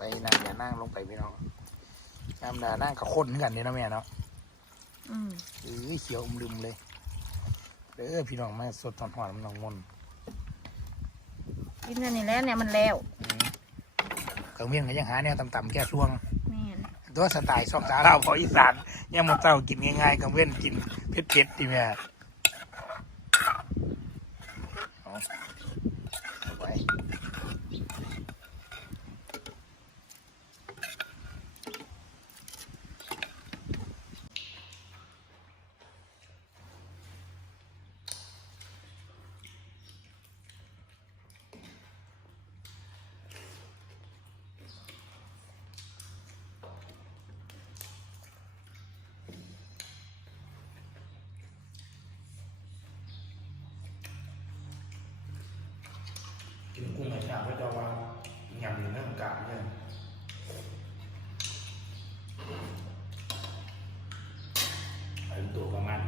ส่น้ำอย่านั่งลงไปพี่น้องน้ำดานั่งกับข้นเหมือนกันเนี่ยนะแม่เนาะอืมเอ้ยเขียวอมลืมเลยเด้อพี่น้องมาสดตอนหอนมันน้องมนต์กินอันนี้แล้วเนี่ยมันแล้วอืมเครื่องเวียนก็ยังหาแนวต่ำๆแก้ช่วง แม่นตัวสไตล์ซอกสาเราวพออีสานยังมันเต้ากินง่ายๆกับเว้นกินเผ็ดๆดีแม่เอาเอา กินกุ้งในชาก็จะว่ายำอยู่นั่งกลางเนี่ยไอ้ตัวประมาณ